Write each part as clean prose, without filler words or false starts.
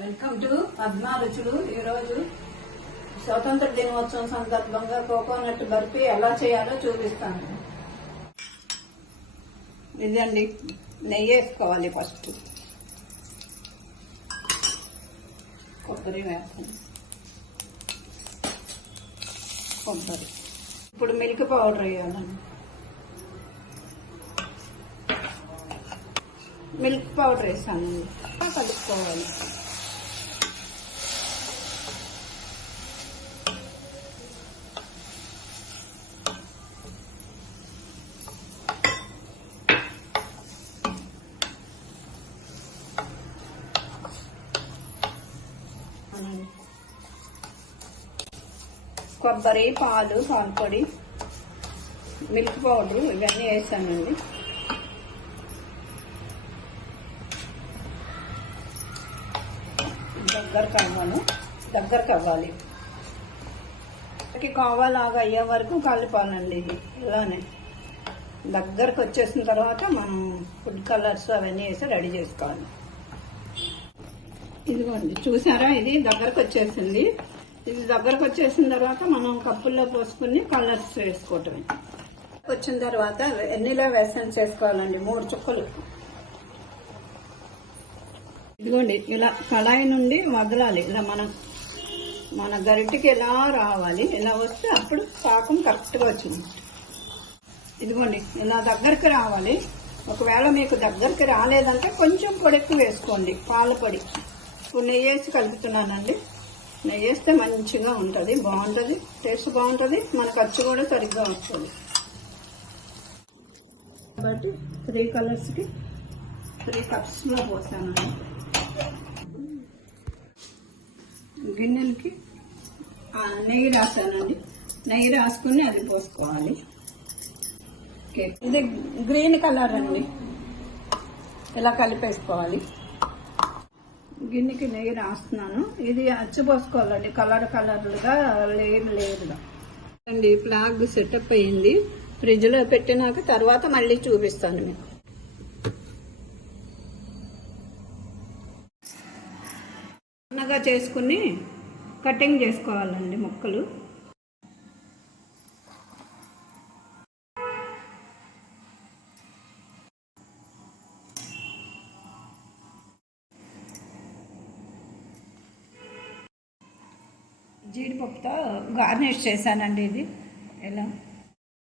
Welcome to Padma రుచులు. ఈరోజు స్వతంత్ర దినోత్సవం సందర్భంగా కోకోనట్ బర్ఫీ ఎలా చేయాలో చూపిస్తాను. ఇదండి, నెయ్యి వేసుకోవాలి. ఫస్ట్ కొబ్బరి వేస్తాను. కొబ్బరి ఇప్పుడు మిల్క్ పౌడర్ వేయాలండి. మిల్క్ పౌడర్ వేసానండి. కలుపుకోవాలి. కొబ్బరి, పాలు, పాలు పొడి, మిల్క్ పౌడర్ ఇవన్నీ వేసానండి. దగ్గరకు అవ్వాలి. కావాలాగా అయ్యే వరకు కలపాలండి. ఇది ఇలానే దగ్గరకు వచ్చేసిన తర్వాత మనం ఫుడ్ కలర్స్ అవన్నీ వేసి రెడీ చేసుకోవాలి. ఇదిగోండి, చూసారా, ఇది దగ్గరకు వచ్చేసింది. ఇది దగ్గరకు వచ్చేసిన తర్వాత మనం కప్పుల్లో పోసుకుని కలర్స్ వేసుకోవటమే. వచ్చిన తర్వాత వెన్నీలా ఎసెన్స్ వేసుకోవాలండి, 3 చుక్కలు. ఇదిగోండి, ఇలా కళాయి నుండి వదలాలి. ఇలా మన గరిటెకి ఎలా రావాలి. ఇలా వస్తే అప్పుడు పాకం కరెక్ట్గా వచ్చింది. ఇదిగోండి, ఇలా దగ్గరికి రావాలి. ఒకవేళ మీకు దగ్గరికి రాలేదంటే కొంచెం పొడి వేసుకోండి, పాల పొడి. ఇప్పుడు నెయ్యి వేసి కలుపుతున్నానండి. నెయ్యి వేస్తే మంచిగా ఉంటుంది, బాగుంటుంది, టేస్ట్ బాగుంటుంది, మన ఖర్చు కూడా సరిగ్గా వస్తుంది. కాబట్టి 3 కలర్స్కి 3 కప్స్లో పోసానండి. గిన్నెలకి నెయ్యి రాసానండి. నెయ్యి రాసుకుని అది పోసుకోవాలి. ఓకే, ఇది గ్రీన్ కలర్ అండి. ఇలా కలిపేసుకోవాలి. గిన్నెకి నెయ్యి రాస్తున్నాను. ఇది అచ్చు పోసుకోవాలండి, కలర్లుగా లేదుగా అండి. ఫ్లాగ్ సెటప్ అయ్యింది. ఫ్రిడ్జ్లో పెట్టినాక తర్వాత మళ్ళీ చూపిస్తాను మీకు. సన్నగా చేసుకుని కటింగ్ చేసుకోవాలండి ముక్కలు. జీడిపప్పుతో గార్నిష్ చేశానండి. ఇది ఎలా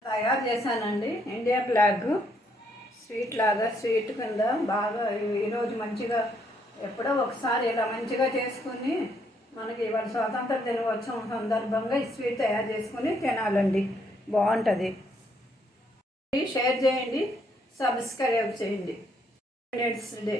తయారు చేశానండి. ఇండియా ఫ్లాగ్ స్వీట్ లాగా, స్వీట్ కింద బాగా ఈరోజు మంచిగా ఎప్పుడో ఒకసారి ఇలా మంచిగా చేసుకుని మనకి ఇవాళ స్వాతంత్ర దినోత్సవం సందర్భంగా ఈ స్వీట్ తయారు చేసుకుని తినాలండి. బాగుంటుంది. షేర్ చేయండి, సబ్స్క్రైబ్ చేయండి. Independence day.